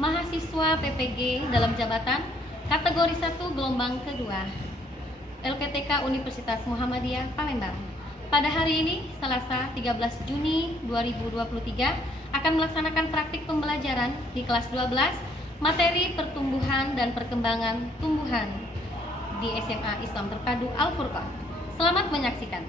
mahasiswa PPG dalam jabatan kategori 1 gelombang kedua LPTK Universitas Muhammadiyah Palembang. Pada hari ini, Selasa 13 Juni 2023, akan melaksanakan praktik pembelajaran di kelas 12 materi pertumbuhan dan perkembangan tumbuhan di SMA Islam Terpadu Al-Furqan. Selamat menyaksikan.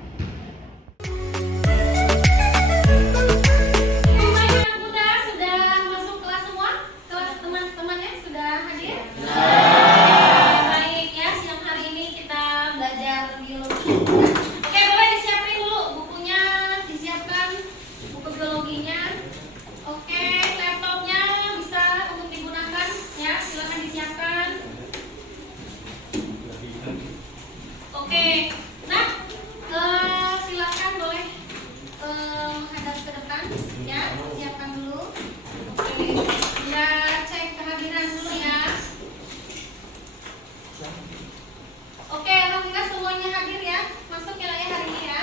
Silakan boleh menghadap ke depan, ya, siapkan dulu. Oke, ya, cek kehadiran dulu ya. Oke, alhamdulillah semuanya hadir ya, masuk ya hari ini ya.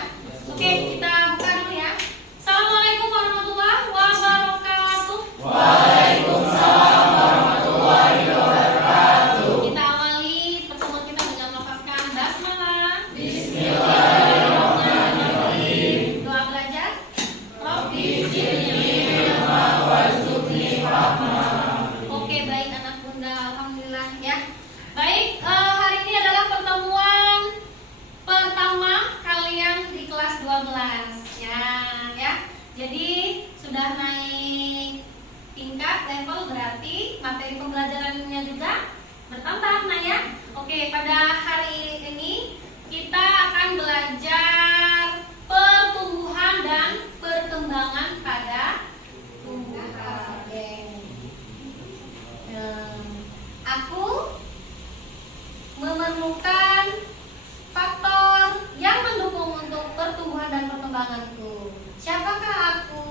Oke, kita buka dulu ya. Assalamualaikum warahmatullahi wabarakatuh. Waalaikumsalam warahmatullahi wabarakatuh. Kita awali pertemuan kita dengan melafazkan basmalah. Bismillah. Oke, baik anak bunda, alhamdulillah ya. Baik, hari ini adalah pertemuan pertama kalian di kelas 12 ya. Jadi sudah naik tingkat level, berarti materi pembelajarannya juga bertambah nah ya. Oke, pada hari ini kita akan belajar pertumbuhan dan perkembangan pada tumbuhan. Aku memerlukan faktor yang mendukung untuk pertumbuhan dan perkembanganku. Siapakah aku?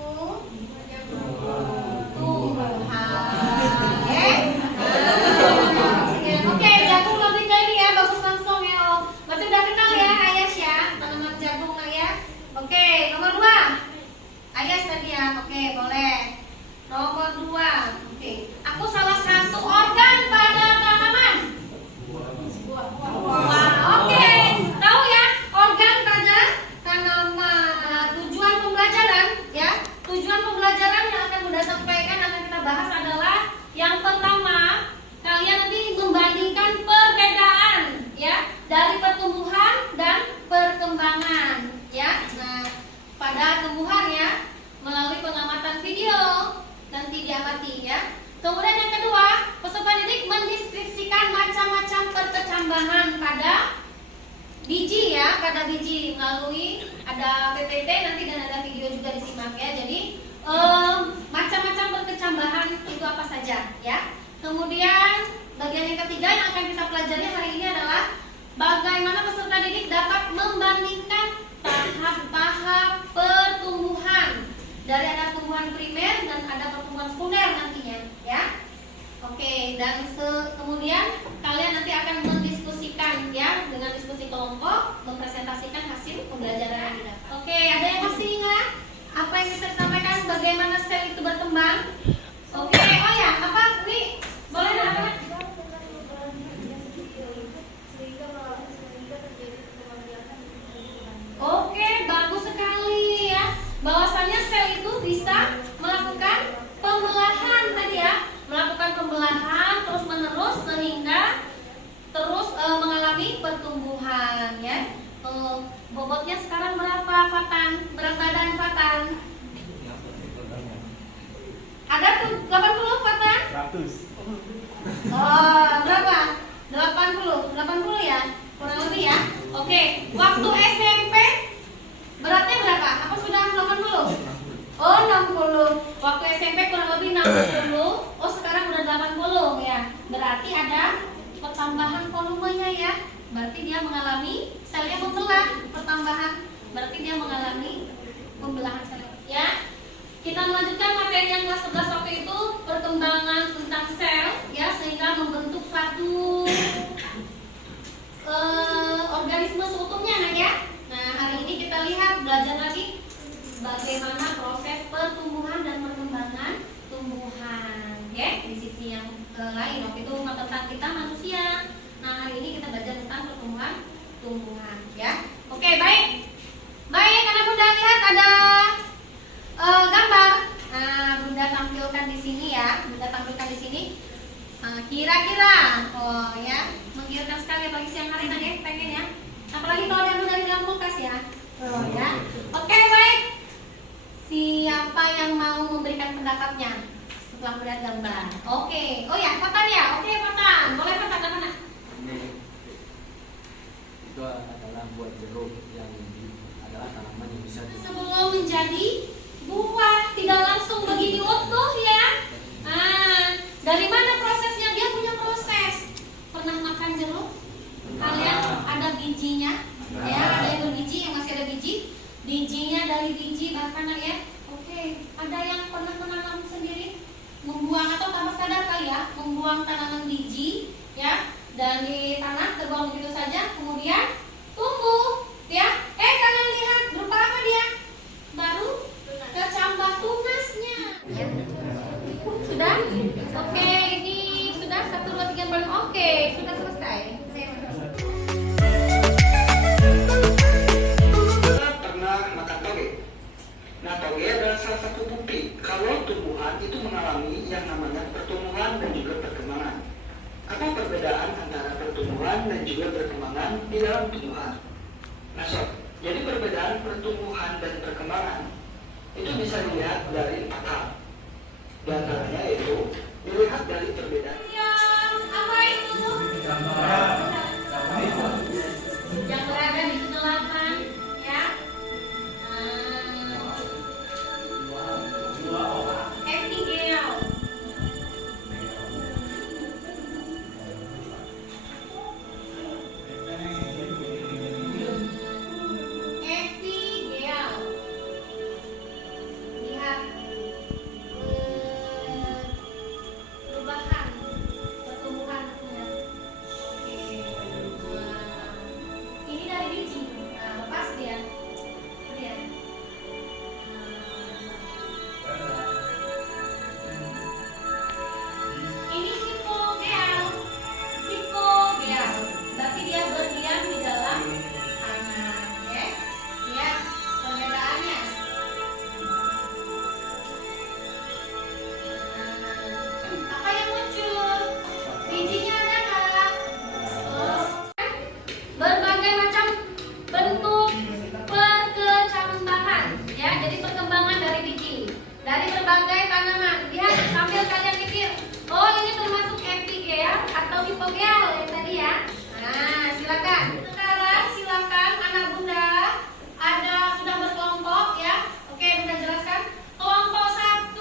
Oke, jagung lebih ke ini ya, bagus langsung ya. Berarti udah kenal ya Ayas ya, tanaman jagung ya. Oke, nomor 2 Ayas tadi ya, oke boleh. Nomor 2, oke. Aku salah satu organ pada tanaman. Oke, tahu ya organ pada tanaman. Nah, tujuan pembelajaran ya, tujuan pembelajaran yang akan Bunda sampaikan akan kita bahas adalah yang pertama, kalian nanti membandingkan perbedaan ya dari pertumbuhan dan perkembangan ya. Nah, pada tumbuhan ya melalui pengamatan video nanti diamati ya. Kemudian yang kedua, peserta didik mendeskripsikan macam-macam perkecambahan pada biji ya, pada biji melalui ada PPT nanti dan ada video juga disimak ya. Jadi macam-macam perkecambahan itu apa saja ya. Kemudian bagian yang ketiga yang akan kita pelajari hari ini adalah bagaimana peserta didik dapat membandingkan tahap-tahap pertumbuhan dari ada tumbuhan primer dan ada pertumbuhan sekunder nantinya ya. Oke, dan kemudian kalian nanti akan mendiskusikan ya dengan diskusi kelompok, mempresentasikan hasil pembelajaran yang didapat. Oke, ada yang masih ingat apa yang bisa disampaikan bagaimana sel itu berkembang? Oke, oh ya, apa Wi? Boleh apa? Oke, bagus sekali ya. Bahwasanya sel itu bisa melakukan pembelahan tadi ya, melakukan pembelahan terus menerus sehingga terus mengalami pertumbuhan ya. Bobotnya sekarang berapa Fatan? Berat badan Fatan? Ada 80 Fatan? 100. Oh, berapa? 80 ya? Kurang lebih ya. Oke, waktu SMP beratnya berapa? Apa sudah 80? Oh, 60. Waktu SMP kurang lebih 60. Oh, sekarang udah 80 ya. Berarti ada pertambahan volumenya ya. Berarti dia mengalami selnya membelah, pertambahan. Berarti dia mengalami pembelahan sel ya. Kita melanjutkan materi yang kelas 11 waktu itu, perkembangan tentang sel ya, sehingga membentuk suatu organisme seutuhnya nah ya. Nah, hari ini kita lihat belajar lagi bagaimana proses pertumbuhan dan perkembangan tumbuhan ya di sisi lain. Oke, itu tentang kita manusia. Nah, hari ini kita belajar tentang pertumbuhan tumbuhan ya. Oke, baik. Baik, karena Bunda lihat ada gambar. Nah, Bunda tampilkan di sini ya. Bunda tampilkan di sini. Kira-kira, oh ya, menggiurkan sekali pagi siang hari tadi pengen ya. Apalagi kalau yang udah di dalam kulkas ya. Oh ya. Oke, baik. Siapa yang mau memberikan pendapatnya setelah melihat gambar? Oke. Oh ya, Patan ya. Oke, Patan. Boleh Patan mana? Itu adalah buah jeruk yang adalah tanaman yang bisa Sebelum menjadi buah, tidak langsung begini utuh ya. Nah, dari mana prosesnya? Dia punya proses. Pernah makan jeruk? Kalian ada bijinya? Ya, ada yang berbiji, yang masih ada biji. Bijinya dari biji bahkan ya. Oke, ada yang pernah menanam sendiri? Membuang atau tanpa sadar kali ya, membuang tanaman biji ya dari tanah terbuang begitu saja, kemudian tumbuh ya. Kalian lihat berupa apa dia? Baru kecambah tunasnya. Ya. Sudah? Oke, ini sudah 1 2 3 4. Oke, sudah selesai. Pernah makan toge. Nah, toge adalah salah satu bukti kalau tumbuhan itu mengalami yang namanya pertumbuhan dan juga perkembangan. Apa perbedaan antara pertumbuhan dan juga perkembangan di dalam tumbuhan? Nah, jadi perbedaan pertumbuhan dan perkembangan itu bisa dilihat dari 4 hal. Di antaranya yaitu dilihat dari perbedaan Yang apa itu? Yang berada di kedelapan ya. Epigel. Epigel. Lihat perubahan pertumbuhan ya. Oke. Ini dari biji. Nah, lepas dia. Lihat. Ini sifogel. Sifogel. Berarti dia berdiam di dalam tanah, ya. Lihat perbedaannya. Apa yang muncul? Bijinya ada nggak? Oh. Berbagai macam bentuk perkecambahan, ya. Jadi perkembangan dari biji, dari berbagai tanaman. Lihat sambil kalian pikir, oh ini termasuk epigel atau hipogel yang tadi ya. Nah, silakan. Sekarang silakan anak bunda ada sudah berkelompok ya. Oke, bunda jelaskan. Kelompok 1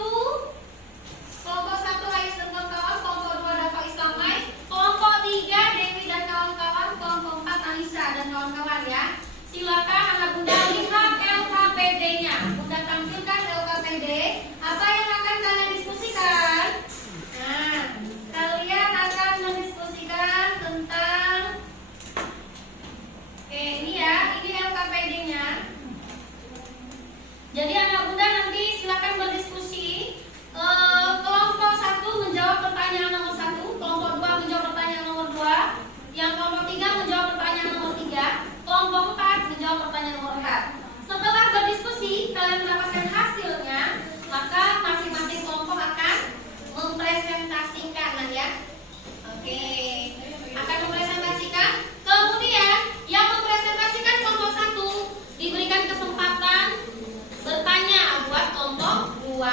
Ais dan kawan-kawan, kelompok 2 Dafa Islamai, kelompok 3 Dewi dan kawan-kawan, kelompok 4 Anissa dan kawan-kawan ya. Silakan anak bunda lihat LKPD-nya. Bunda tampilkan LKPD. Apa yang akan kalian diskusikan? Nah, kalian akan mendiskusikan tentang ini ya, ini LKPD-nya. Jadi anak bunda nanti silakan berdiskusi. Kelompok 1 menjawab pertanyaan nomor 1, kelompok 2 menjawab pertanyaan nomor 2, yang kelompok 3 menjawab pertanyaan nomor 3, kelompok 4 menjawab pertanyaan nomor 4. Setelah berdiskusi, kalian mendapatkan hasilnya, maka masing-masing kelompok akan mempresentasikan ya. Oke, akan mempresentasikan. Kemudian yang mempresentasikan kelompok 1 diberikan kesempatan bertanya buat kelompok 2.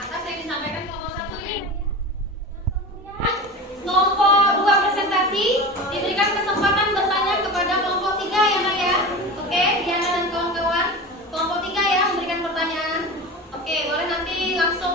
Atas yang disampaikan kelompok 1 ini. Kelompok 2 presentasi diberikan kesempatan bertanya kepada kelompok 3 ya Nak ya. Oke, Diana dan kawan-kawan. Kelompok 3 ya memberikan pertanyaan. Oke, boleh nanti langsung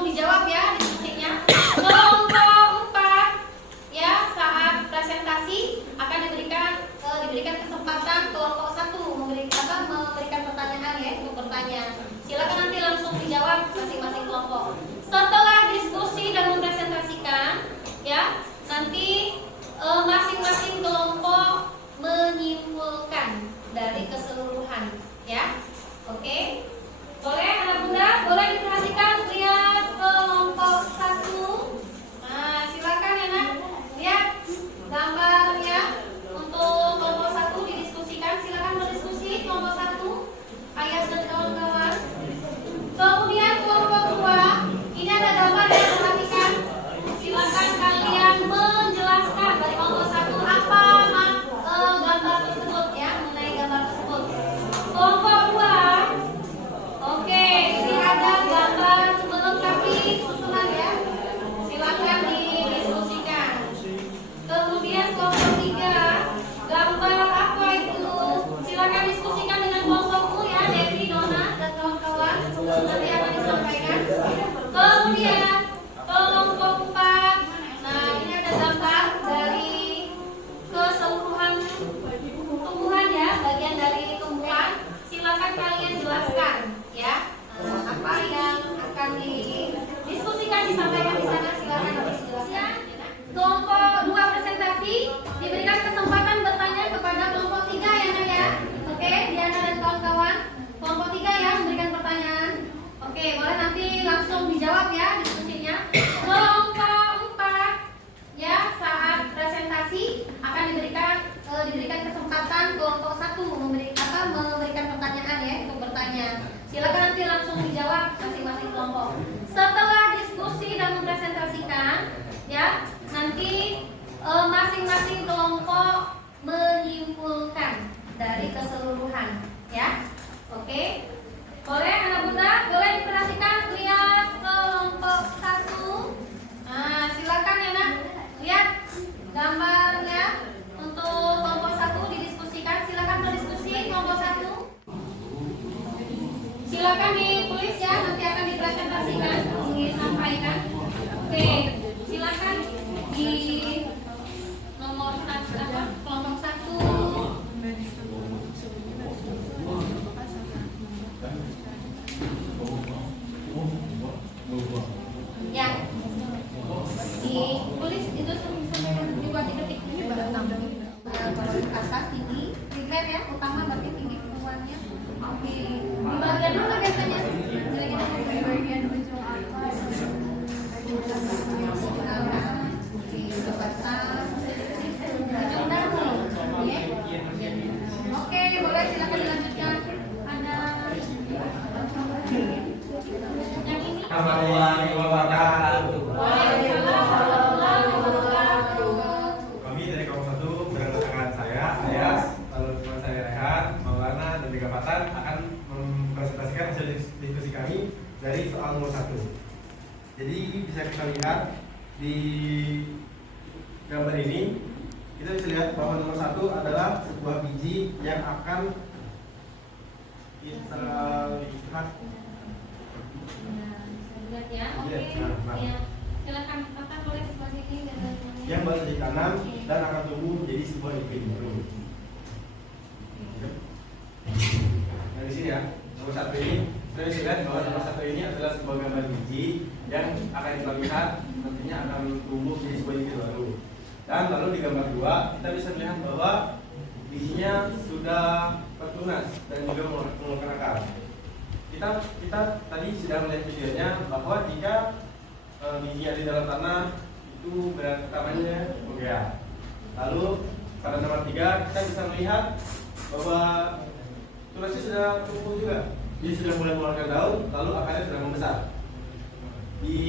ditulis itu sampai dibuat diketik ini baru 6. Kalau kata tinggi, declare ya, utama berarti tinggi keluarnya. Oke, di bagian mana biasanya? Kira-kira di bagian ujung atas. Oke, batas. Ujung daun, ya. Oke, boleh silakan dilanjutkan. Ada yang ini. Warahmatullahi wabarakatuh. Waalaikumsalam warahmatullahi wabarakatuh. Kami dari kelompok 1 berdasarkan saya, Ayas, lalu teman saya Rehan, Maulana, dan juga Fatan akan mempresentasikan hasil diskusi kami dari soal nomor 1. Jadi bisa kita lihat di gambar ini, kita bisa lihat bahwa nomor 1 adalah sebuah biji yang akan kita lihat. Lihat ya, oke. Nah. Ya, silakan Bapak boleh sebelah sini dan Yang baru ditanam dan akan tumbuh menjadi sebuah iklim baru. Nah di sini ya, nomor 1 ini kita bisa lihat bahwa nomor 1 ini adalah sebuah gambar biji yang akan kita lihat nantinya akan tumbuh menjadi sebuah iklim baru. Dan lalu di gambar 2 kita bisa melihat bahwa bijinya sudah tertunas dan juga mengeluarkan akar. Kita tadi sudah melihat videonya bahwa jika biji yang di dalam tanah itu berat utamanya menggerak. Lalu pada nomor 3 kita bisa melihat bahwa tunasnya sudah tumbuh juga. Dia sudah mulai mengeluarkan daun, lalu akarnya sudah membesar. Di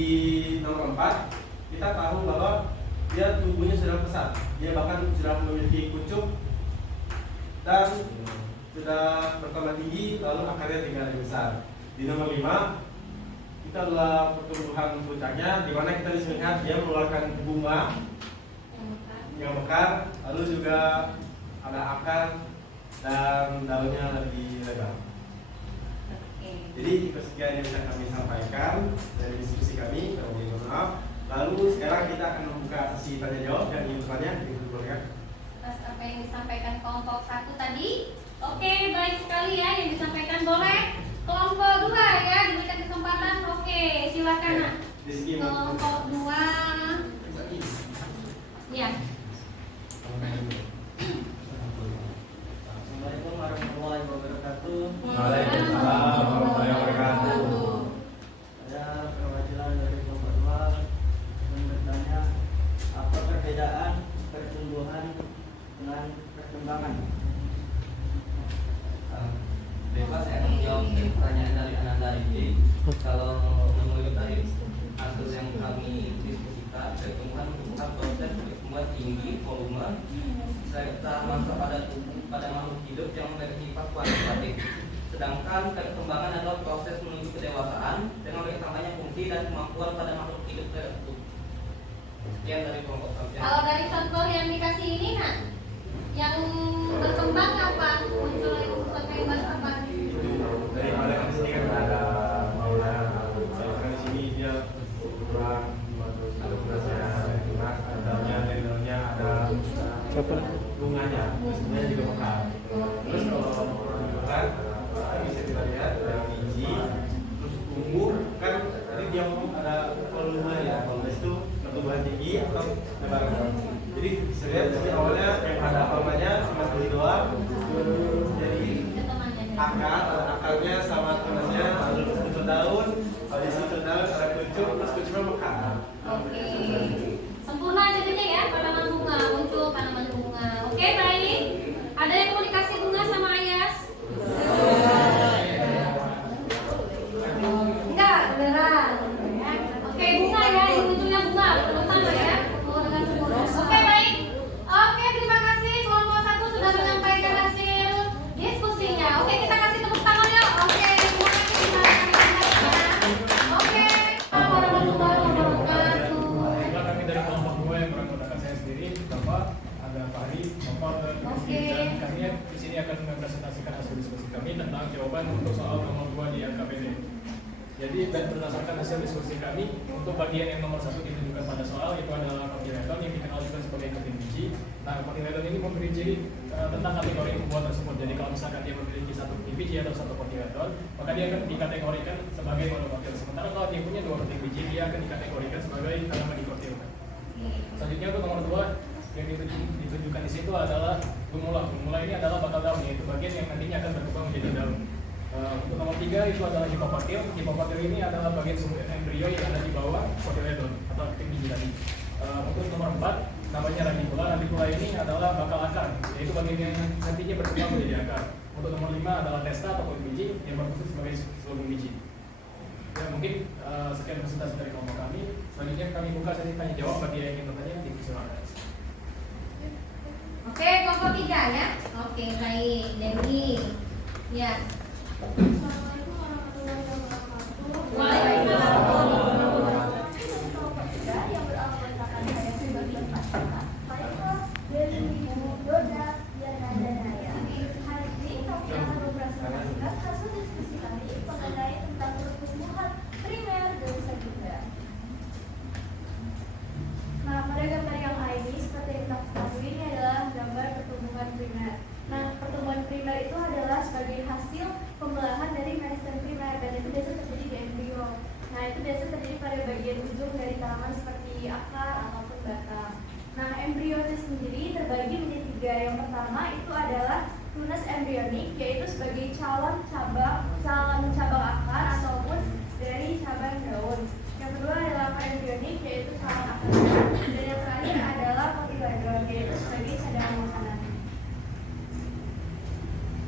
nomor 4 kita tahu bahwa dia tumbuhnya sudah pesat. Dia bahkan sudah memiliki kuncup dan sudah bertambah tinggi, lalu akarnya tinggal lebih besar. Di nomor 5 itu adalah pertumbuhan puncaknya, di mana kita bisa lihat dia mengeluarkan bunga yang mekar, lalu juga ada akar dan daunnya lebih lebar. Jadi itu sekian yang bisa kami sampaikan dari diskusi kami. Mohon maaf. Lalu sekarang kita akan membuka sesi tanya jawab dan infonya diperbolehkan. atas apa yang disampaikan kelompok 1 tadi. Oke, baik sekali ya yang disampaikan. Boleh kelompok 2 ya diberikan kesempatan. Oke, silakan Nak. Kelompok 2. Ya. Assalamualaikum warahmatullahi wabarakatuh. Waalaikumsalam warahmatullahi wabarakatuh. Saya perwakilan dari kelompok 2 yang bertanya, apa perbedaan pertumbuhan dengan perkembangan? Bebas saya akan menjawab pertanyaan dari Ananda ini. Kalau menurut dari hasil yang kami diskusikan, pertumbuhan merupakan proses pertumbuhan tinggi volume serta masa pada tubuh pada makhluk hidup yang bersifat kuantitatif. Sedangkan perkembangan adalah proses menuju kedewasaan dengan bertambahnya fungsi dan kemampuan pada makhluk hidup tersebut. Sekian dari kelompok 1. Kalau dari contoh yang dikasih ini Nak, yang berkembang apa? Muncul sesuatu yang baru apa? Dari awalnya kan di sini kan ada Maulana, saya kan di sini dia kurang ada tunasnya, tunas, ada daunnya, dari daunnya ada bunganya, sebenarnya juga mekar. Terus kalau pertumbuhan bisa kita lihat ada biji, terus tumbuh kan tadi dia ngomong ada volume ya, volume itu pertumbuhan tinggi atau lebar. Jadi bisa lihat di awalnya ada apanya cuma biji doang, jadi akarnya sama tunasnya, lalu muncul daun, habis muncul daun ada kuncup, terus kuncupnya mekar. Oke. Sempurna jadinya ya tanaman bunga, muncul tanaman bunga. Oke, baik. Ada yang mau dikasih bunga sama Ayas? Enggak, beneran. Oke, bunga ya, ini munculnya bunga, pertama ya. Oh, dengan sempurna. Oke, baik. Oke, terima kasih kelompok 1 sudah menyampaikan hasil diskusinya. Oke, kita kasih tepuk tangan ya. Oke, terima kasih. Oke, warahmatullahi wabarakatuh. Juga kami dari kelompok 2 yang beranggotakan saya sendiri, Bapak, ada Fahri, Bapak, dan Oke. dan kami di sini akan mempresentasikan hasil diskusi kami tentang jawaban untuk soal nomor 2 di LKPD. Jadi dan berdasarkan hasil diskusi kami untuk bagian yang nomor 1 ditunjukkan pada soal itu adalah kotiledon yang dikenal juga sebagai keting biji. Nah, kotiledon ini memberi tentang kategori pembuat tersebut. Jadi kalau misalkan dia memiliki satu keting biji atau satu kotiledon, maka dia akan dikategorikan sebagai monokotil. Sementara kalau dia punya 2 keting biji, dia akan dikategorikan sebagai tanaman dikotil. yang ditunjukkan di situ adalah gumula. Gumula ini adalah bakal daun, yaitu bagian yang nantinya akan berkembang menjadi daun. Untuk nomor 3 itu adalah hipopatil. Hipopatil ini adalah bagian sumber embrio yang ada di bawah kotiledon atau aktin biji tadi. Untuk nomor 4 namanya radicula. Radicula ini adalah bakal akar, yaitu bagian yang nantinya berkembang menjadi akar. Untuk nomor 5 adalah testa atau kulit biji yang berfungsi sebagai selubung biji. Ya, mungkin sekian presentasi dari kelompok kami. Selanjutnya kami buka sesi tanya jawab bagi yang ingin bertanya, silakan. Oke, kelompok 3 ya. Oke, baik. Dewi. Ya. Assalamualaikum warahmatullahi wabarakatuh. Waalaikumsalam. Kelompok 3 yang beranggotakan saya sebagai peserta, Faisal, Dewi, Doda, Yana, dan Naya. Hari ini kami akan mempresentasikan hasil diskusi kami mengenai tentang pertumbuhan primer dan sekunder. Nah, pada gambar yang ini seperti yang kita ketahui, ini adalah gambar pertumbuhan primer. Nah, pertumbuhan primer itu adalah sebagai hasil pembelahan dari meristem primer, dan itu biasa terjadi di embrio. Nah, itu biasa terjadi pada bagian ujung dari tanaman seperti akar ataupun batang. Nah, embrio itu sendiri terbagi menjadi 3. Yang pertama itu adalah tunas embrionik, yaitu sebagai calon cabang akar ataupun dari cabang daun. Yang kedua adalah embrionik, yaitu calon akar. Dan yang terakhir adalah kotiledon, yaitu sebagai cadangan makanan.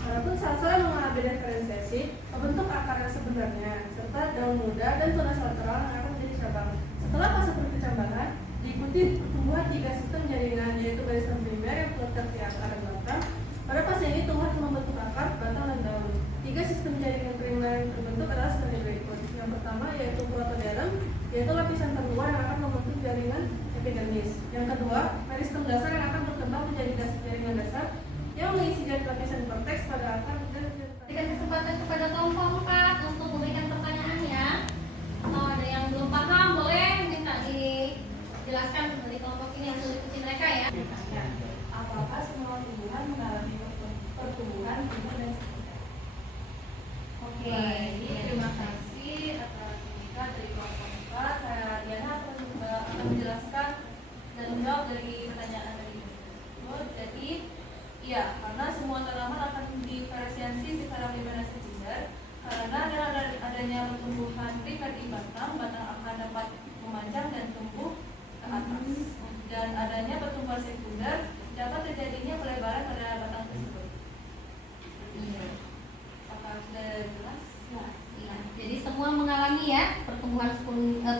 Walaupun sel-sel mengalami diferensiasi, membentuk akar yang sebenarnya, serta daun muda dan tunas lateral yang akan menjadi cabang. Setelah fase perkecambangan, diikuti pertumbuhan 3 sistem jaringan, yaitu meristem primer yang terletak di akar dan batang. Pada fase ini tumbuhan membentuk akar, batang, dan daun. 3 sistem jaringan primer yang terbentuk adalah sebagai berikut. Yang pertama yaitu protoderm, yaitu lapisan terluar yang akan membentuk jaringan epidermis. Yang kedua, meristem dasar yang akan berkembang menjadi jaringan dasar yang mengisi lapisan korteks pada akar dan Berikan kesempatan kepada kelompok 4 untuk memberikan pertanyaan ya. Kalau ada yang belum paham, boleh minta dijelaskan dari kelompok ini hasil diskusi mereka ya. Apakah semua tumbuhan mengalami pertumbuhan primer dan sekunder? Oke, Terima kasih atas pembicara dari kelompok 4. Saya Diana akan menjelaskan dan menjawab dari pertanyaan dari Ibu. Jadi, iya, karena semua tanaman akan diferensiasi secara primer dan sekunder. Karena adanya pertumbuhan primer di batang akan dapat memanjang dan tumbuh ke atas. Dan adanya pertumbuhan sekunder dapat terjadinya pelebaran pada batang tersebut. Iya. Apakah sudah jelas? Iya, jadi semua mengalami ya pertumbuhan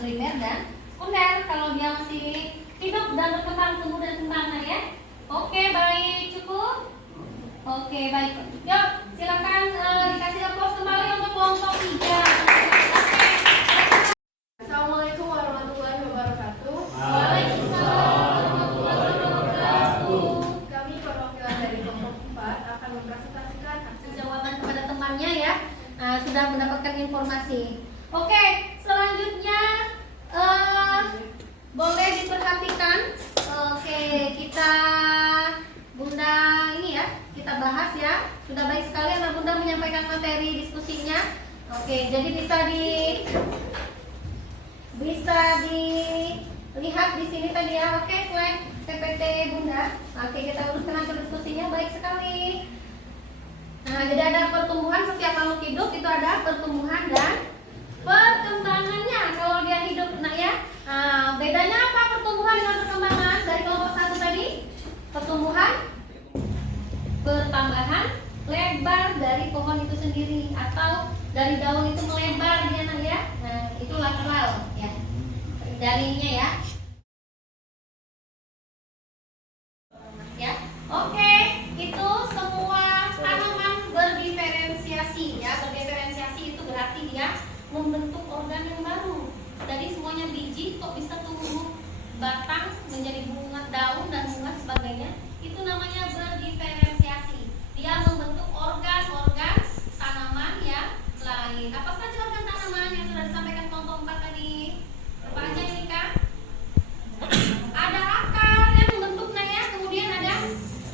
primer dan sekunder kalau dia masih hidup dan berkembang tumbuh dan kembang ya. Oke, baik, cukup. Oke, baik. Yuk, silakan dikasih aplaus kembali untuk kelompok 3. Oke. Assalamualaikum warahmatullahi wabarakatuh. Waalaikumsalam warahmatullahi wabarakatuh. Kami perwakilan dari kelompok 4 akan mempresentasikan hasil Jawaban kepada temannya ya. Sudah mendapatkan informasi. Oke, selanjutnya boleh diperhatikan. Oke, kita Bunda ini ya, kita bahas ya. Sudah baik sekali anak Bunda menyampaikan materi diskusinya. Oke, jadi bisa dilihat di sini tadi ya. Oke, slide PPT Bunda. Oke, kita uruskan hasil diskusinya baik sekali. Nah, jadi ada pertumbuhan setiap makhluk hidup, itu ada pertumbuhan dan perkembangannya kalau dia hidup. Nah ya, bedanya apa pertumbuhan dengan perkembangan dari kelompok 1 tadi? Pertumbuhan, pertambahan lebar dari pohon itu sendiri atau dari daun itu melebar dia nak ya. Nah, itu lateral ya. Darinya ya. Ya. Oke, itu semua tanaman berdiferensiasi ya. Berdiferensiasi itu berarti dia membentuk organ yang baru. Jadi semuanya biji kok bisa tumbuh batang menjadi bunga, daun dan bunga sebagainya. Itu namanya berdiferensiasi. Dia membentuk organ-organ tanaman yang lain. Apa saja organ tanaman yang sudah disampaikan kelompok 4 tadi? Apa aja ini Kak? Ada akar yang membentuknya ya, kemudian ada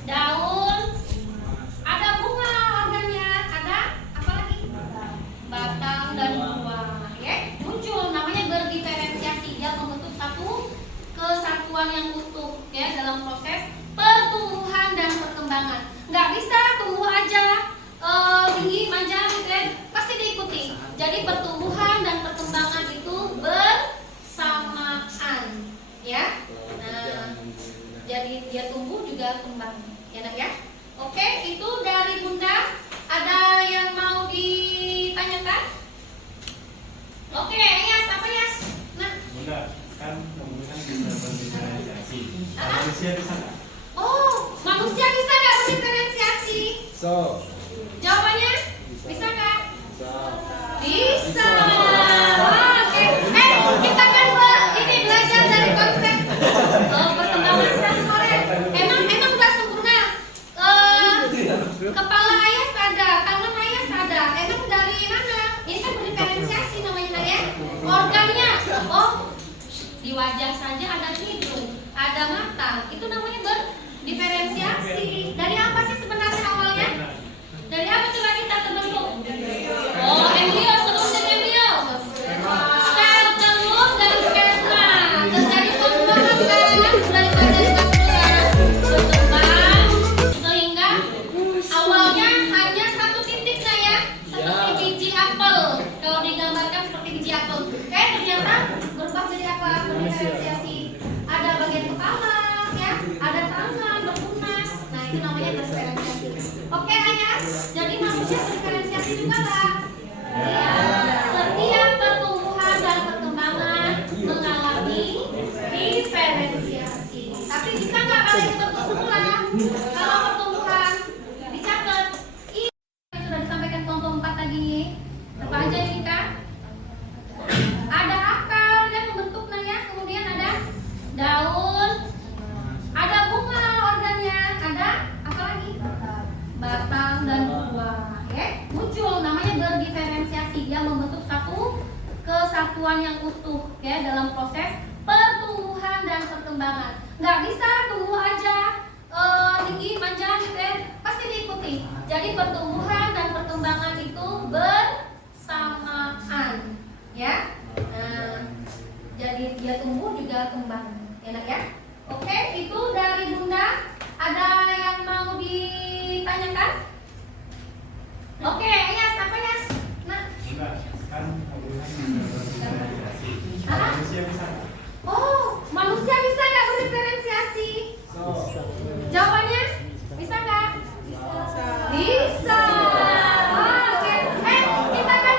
daun, ada bunga organnya, ada apa lagi? Batang dan buah. Ya, muncul namanya berdiferensiasi. Dia membentuk satu kesatuan yang utuh ya dalam proses nggak bisa tumbuh aja tinggi manja gitu ya, pasti diikuti. Jadi pertumbuhan dan perkembangan itu bersamaan ya. Nah, jadi dia tumbuh juga kembang ya nak ya. Oke, itu dari Bunda. Ada yang mau ditanyakan? Oke, Yas, apa Yas? Nah, Bunda, kan kemungkinan bisa berdiferensiasi. Manusia bisa nggak? oh, manusia bisa nggak berdiferensiasi? So, Jawabannya bisa nggak? so. Bisa. Oke. Kita kan ini belajar dari konsep perkembangan sel koren. Emang nggak sempurna. Kepala ayah ada, tangan ayah ada. Emang dari mana? Ini kan berdiferensiasi namanya ya. Organnya, oh di wajah saja ada hidung, ada mata. Itu namanya berdiferensiasi. Dari apa sih sebenarnya awalnya? Dari apa coba kita terbentuk? Oh, embrio, sebelum dari embrio. Sel telur dan sperma. Terjadi pembuahan kan dari berkembang sehingga awalnya hanya satu titik lah ya, seperti biji apel. Kalau digambarkan seperti biji apel. Ternyata berubah jadi apa? Berdiferensiasi. Ada bagian kepala, ya, ada tangan, bertunas. Nah itu namanya berdiferensiasi. Oke Ayas, jadi manusia berdiferensiasi juga lah. Ya, setiap pertumbuhan dan perkembangan mengalami diferensiasi. Tapi bisa nggak kalau itu bentuk semula? Kalau pertumbuhan dicatat, ini sudah disampaikan kelompok 4 tadi. Apa aja kita? Ada akar yang membentuk ya, kemudian ada daun, ada bunga organnya, ada apa lagi? Batang dan buah, ya. Muncul namanya berdiferensiasi, dia membentuk satu kesatuan yang utuh ya dalam proses pertumbuhan dan perkembangan. Nggak bisa tumbuh aja tinggi manja gitu ya, pasti diikuti. Jadi pertumbuhan dan perkembangan itu bersamaan ya. Jadi dia tumbuh juga kembang, enak ya. Oke, itu dari Bunda. Ada yang mau ditanyakan? Oke, Yas, apa Yas? Nah, Bunda, kan kemungkinan bisa berdiferensiasi. Manusia bisa nggak? oh, manusia bisa nggak berdiferensiasi? Jawabannya bisa nggak? Bisa. Oke. Kita kan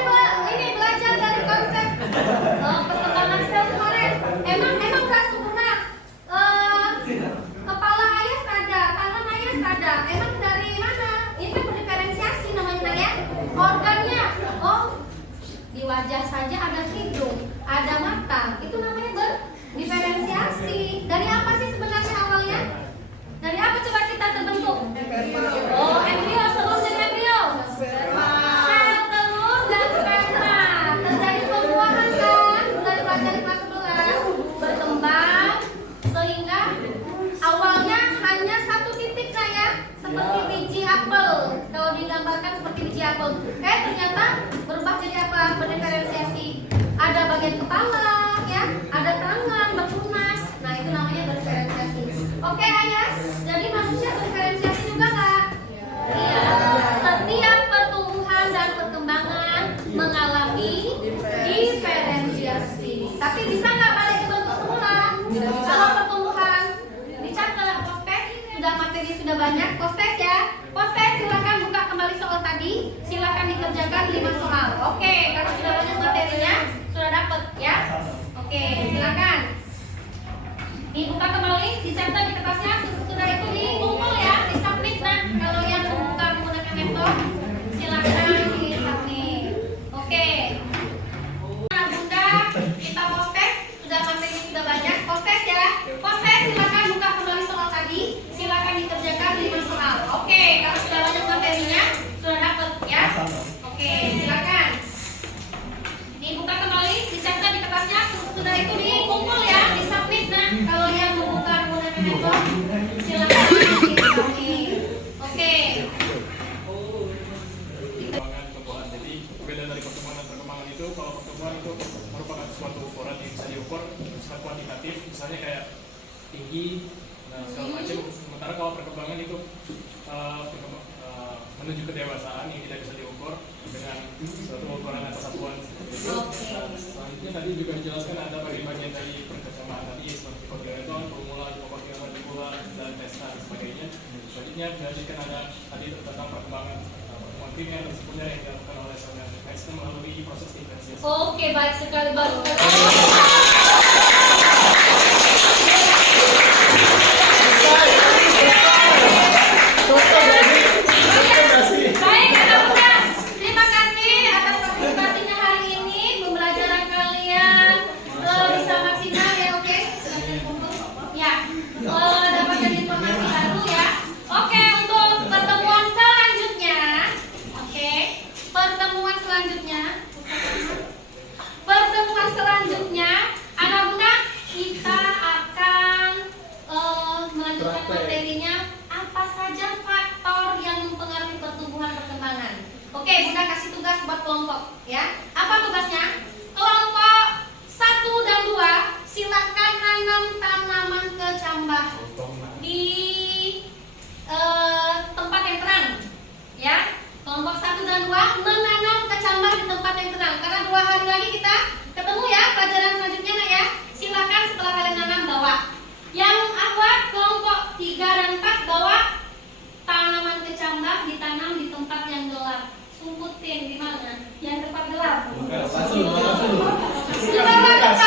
ini belajar dari konsep perkembangan sel kemarin. Emang nggak sempurna. Kepala ayah ada, tangan ayah ada. Emang dari mana? Ini kan berdiferensiasi namanya ya. Organnya, oh di wajah saja ada hidung, ada mata. Itu namanya berdiferensiasi. Dari apa sih sebenarnya awalnya? Dari apa coba kita terbentuk? Oh, embrio, sebelum dari embrio. Sel telur dan sperma. Terjadi pembuahan kan? Sudah dipelajari kelas 11. Berkembang sehingga awalnya hanya satu titik lah ya, seperti biji apel. Kalau digambarkan seperti biji apel. Ternyata berubah jadi apa? Berdiferensiasi. Ada bagian kepala ya, ada tangan, bertunas. Nah itu namanya berdiferensiasi. Oke Ayas, jadi manusia berdiferensiasi juga nggak? Iya. Setiap pertumbuhan dan perkembangan mengalami diferensiasi. Tapi bisa nggak balik ke bentuk semula? Kalau pertumbuhan dicatat postes, sudah materi sudah banyak. Postes ya, postes silakan buka kembali soal tadi. Silakan dikerjakan 5 soal. Oke, kalau sudah banyak materinya sudah dapat ya. Oke, silakan. Dibuka kembali, dicatat di kertasnya. Sudah itu dikumpul ya, disubmit. Nah, kalau yang membuka menggunakan laptop, silakan disubmit. Oke. Nah, Bunda, kita postes. Sudah materi sudah banyak. Postes ya. Postes silakan buka kembali soal tadi. Silakan dikerjakan 5 soal. Oke, kalau sudah banyak materinya sudah dapat ya. Oke, silakan. Dibuka kembali, dicatat di kertasnya. Sudah itu dikumpul ya, disubmit. Nah, kalau yang membuka menggunakan laptop, silakan disubmit. Oke. Perkembangan tumbuhan. Jadi beda dari pertumbuhan dan perkembangan itu, kalau pertumbuhan itu merupakan suatu ukuran yang bisa diukur bersifat kuantitatif, misalnya kayak tinggi, nah segala macam. Sementara kalau perkembangan itu menuju kedewasaan yang tidak bisa diukur dengan suatu ukuran atau satuan seperti itu. Dan selanjutnya tadi juga dijelaskan ada bagian dari perkecambahan tadi seperti koordinator, formula, formula, dan tes dan sebagainya. Selanjutnya dijelaskan ada tadi tentang perkembangan pertemuan primer dan sekunder yang dilakukan oleh seorang Einstein melalui proses diferensiasi. Oke, baik sekali, bagus sekali. Baik, anak muda, terima kasih atas partisipasinya hari ini. Pembelajaran kalian bisa maksimal ya, oke? Ya, dapatkan informasi baru ya. Oke, untuk pertemuan selanjutnya, oke, pertemuan selanjutnya, anak muda, kita akan melanjutkan materinya. Apa saja faktor yang mempengaruhi pertumbuhan perkembangan? Oke, Bunda kasih tugas buat kelompok ya. Apa tugasnya? Kelompok 1 dan 2 silakan nanam tanaman kecambah di tempat yang terang ya. Kelompok 1 dan 2 menanam kecambah di tempat yang terang. Karena 2 hari lagi kita ketemu ya pelajaran selanjutnya nak ya. Silakan setelah kalian nanam bawa. Yang awal kelompok 3 dan 4 bawa tanaman kecambah ditanam di tempat yang gelap. Sumputin di mana? Yang tempat gelap. Di bawah tempat